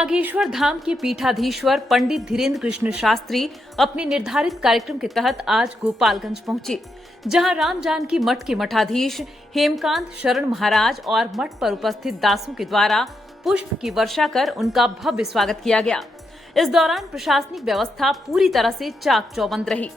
बागेश्वर धाम के पीठाधीश्वर पंडित धीरेन्द्र कृष्ण शास्त्री अपने निर्धारित कार्यक्रम के तहत आज गोपालगंज पहुंचे, जहां राम जानकी मठ के मठाधीश हेमकांत शरण महाराज और मठ पर उपस्थित दासों के द्वारा पुष्प की वर्षा कर उनका भव्य स्वागत किया गया। इस दौरान प्रशासनिक व्यवस्था पूरी तरह से चाक चौबंद रही।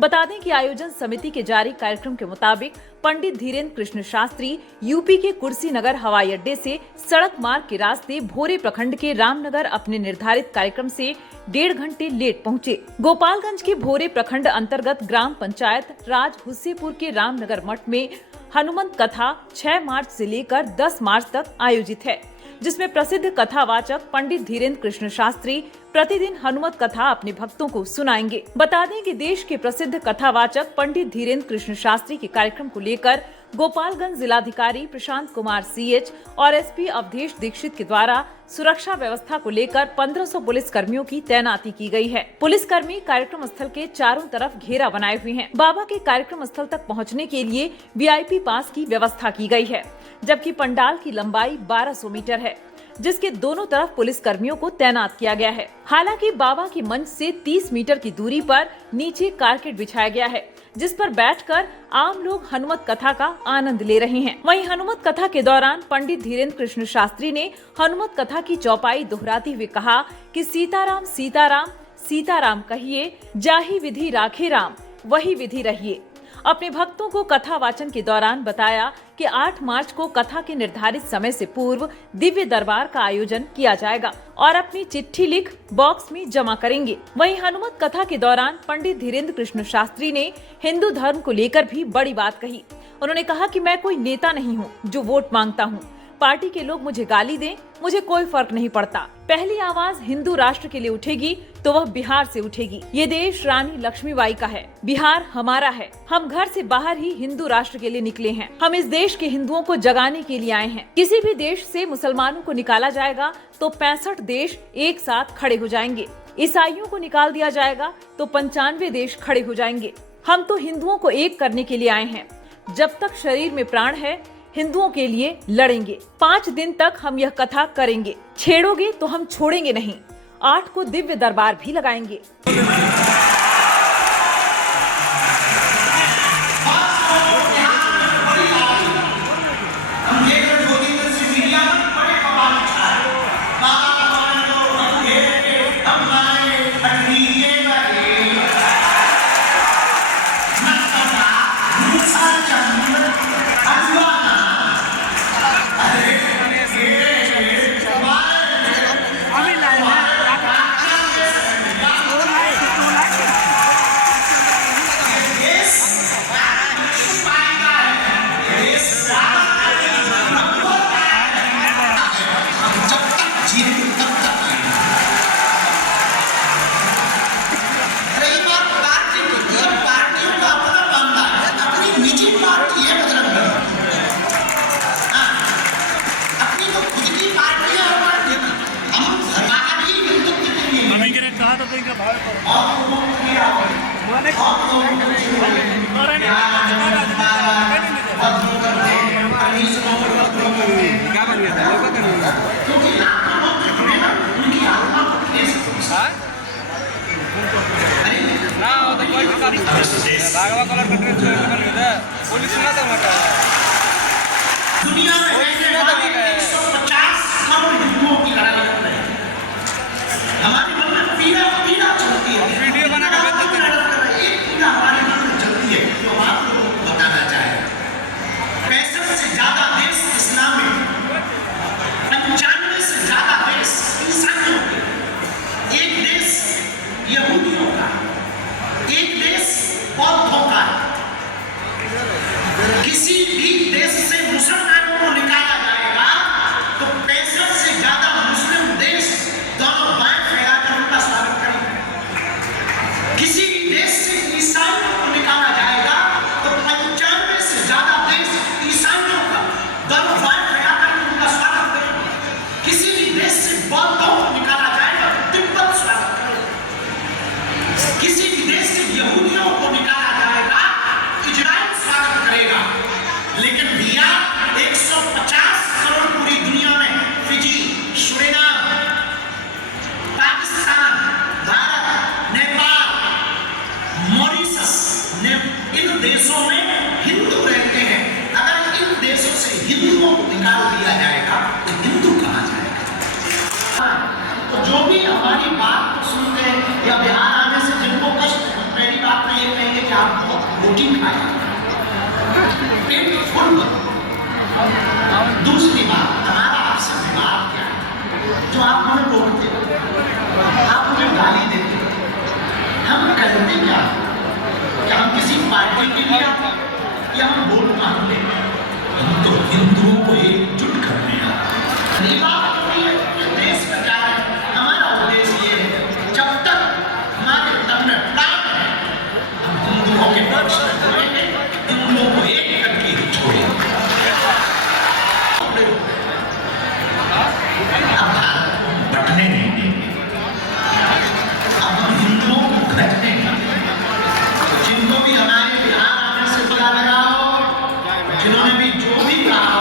बता दें कि आयोजन समिति के जारी कार्यक्रम के मुताबिक पंडित धीरेन्द्र कृष्ण शास्त्री यूपी के कुर्सीनगर हवाई अड्डे से सड़क मार्ग के रास्ते भोरे प्रखंड के रामनगर अपने निर्धारित कार्यक्रम से 1.5 घंटे लेट पहुंचे। गोपालगंज के भोरे प्रखंड अंतर्गत ग्राम पंचायत राज हुस्सेपुर के रामनगर मठ में हनुमंत कथा 6 मार्च से लेकर 10 मार्च तक आयोजित है, जिसमें प्रसिद्ध कथावाचक पंडित धीरेन्द्र कृष्ण शास्त्री प्रतिदिन हनुमत कथा अपने भक्तों को सुनाएंगे। बता दें कि देश के प्रसिद्ध कथावाचक पंडित धीरेन्द्र कृष्ण शास्त्री के कार्यक्रम को लेकर गोपालगंज जिलाधिकारी प्रशांत कुमार सीएच और एसपी अवधेश दीक्षित के द्वारा सुरक्षा व्यवस्था को लेकर 1500 पुलिस कर्मियों की तैनाती की गई है। पुलिस कर्मी कार्यक्रम स्थल के चारों तरफ घेरा बनाए हुए हैं। बाबा के कार्यक्रम स्थल तक पहुंचने के लिए वीआईपी पास की व्यवस्था की गई है, जबकि पंडाल की लंबाई 1200 मीटर है, जिसके दोनों तरफ पुलिस कर्मियों को तैनात किया गया है। हालांकि बाबा के मंच से 30 मीटर की दूरी पर नीचे कारपेट बिछाया गया है, जिस पर बैठकर आम लोग हनुमत कथा का आनंद ले रहे हैं। वहीं हनुमत कथा के दौरान पंडित धीरेन्द्र कृष्ण शास्त्री ने हनुमत कथा की चौपाई दोहराते हुए कहा कि सीताराम सीताराम सीताराम कहिए, जाहि विधि राखे राम, वही विधि रहिए। अपने भक्तों को कथा वाचन के दौरान बताया कि 8 मार्च को कथा के निर्धारित समय से पूर्व दिव्य दरबार का आयोजन किया जाएगा और अपनी चिट्ठी लिख बॉक्स में जमा करेंगे। वहीं हनुमत कथा के दौरान पंडित धीरेन्द्र कृष्ण शास्त्री ने हिंदू धर्म को लेकर भी बड़ी बात कही। उन्होंने कहा कि मैं कोई नेता नहीं हूँ जो वोट मांगता हूँ। पार्टी के लोग मुझे गाली दें, मुझे कोई फर्क नहीं पड़ता। पहली आवाज हिंदू राष्ट्र के लिए उठेगी तो वह बिहार से उठेगी। ये देश रानी लक्ष्मीबाई का है, बिहार हमारा है। हम घर से बाहर ही हिंदू राष्ट्र के लिए निकले हैं। हम इस देश के हिंदुओं को जगाने के लिए आए हैं। किसी भी देश से मुसलमानों को निकाला जाएगा तो 65 देश एक साथ खड़े हो जाएंगे। ईसाइयों को निकाल दिया जाएगा तो 95 देश खड़े हो जाएंगे। हम तो हिंदुओं को एक करने के लिए आए हैं। जब तक शरीर में प्राण है हिंदुओं के लिए लड़ेंगे। 5 दिन तक हम यह कथा करेंगे। छेड़ोगे तो हम छोड़ेंगे नहीं। 8 को दिव्य दरबार भी लगाएंगे। दुनिया में 150 करोड़ हिंदुओं की लड़ाई लड़ रहे हैं। हमारे मन में पीड़ा चलती है। वीडियो बना कर एक पीड़ा हमारे मन में चलती है जो आप लोगों को बताना चाहे। 65 से ज्यादा देश इस्लाम में, 95 से ज्यादा देश ईसाइयों के, एक देश यहूदियों का, एक देश बौद्धों का। किसी भी देश से मुसलमानों को निकाला जाएगा तो 65 से ज्यादा मुस्लिम देश दोनों बाएं फैलाकर उनका स्वागत करेंगे। किसी भी देश से ईसाइयों को निकाला जाएगा तो 95 से ज्यादा देश ईसाइयों का दोनों बाएं फैलाकर उनका स्वागत करेंगे। किसी भी देश से बौद्धों को निकाला जाएगा तो तिब्बत स्वागत करेगा। किसी भी देश से यहूदियों को निकाला जाएगा इजराइल स्वागत करेगा। लेकिन भैया 150 करोड़ पूरी दुनिया में फिजी, सुरीनाम, हिंदुओं को निकाल दिया जाएगा तो हिंदू कहा जाएगा। तो जो भी हमारी बात को सुनते हैं या बिहार आने से जिनको कष्ट, पहली बात तो ये कहेंगे कि आप बहुत रोटी खाए, पेट फुल करो। दूसरी बात, हमारा आपसे विवाद क्या है जो आप हमें बोलते हो, आप मुझे गाली देते हो, हम करते क्या, क्या हम किसी पार्टी के लिए आते या हम वोट मांगते? हम तो हिंदुओं को एकजुट करने आते। ये बात तो नहीं है कि देश में क्या है, हमारा उद्देश्य ये है जब तक हमारे तन में प्राण है हम हिंदुओं के पक्ष में बोलेंगे, हिंदुओं को एक करके ही छोड़ेंगे। अब भारत को बंटने नहीं देंगे, अब हम हिंदुओं को घटने नहीं देंगे। जिनको भी हमारे बिहार आने से बुरा लगा हो, जिन्होंने भी जो भी कहा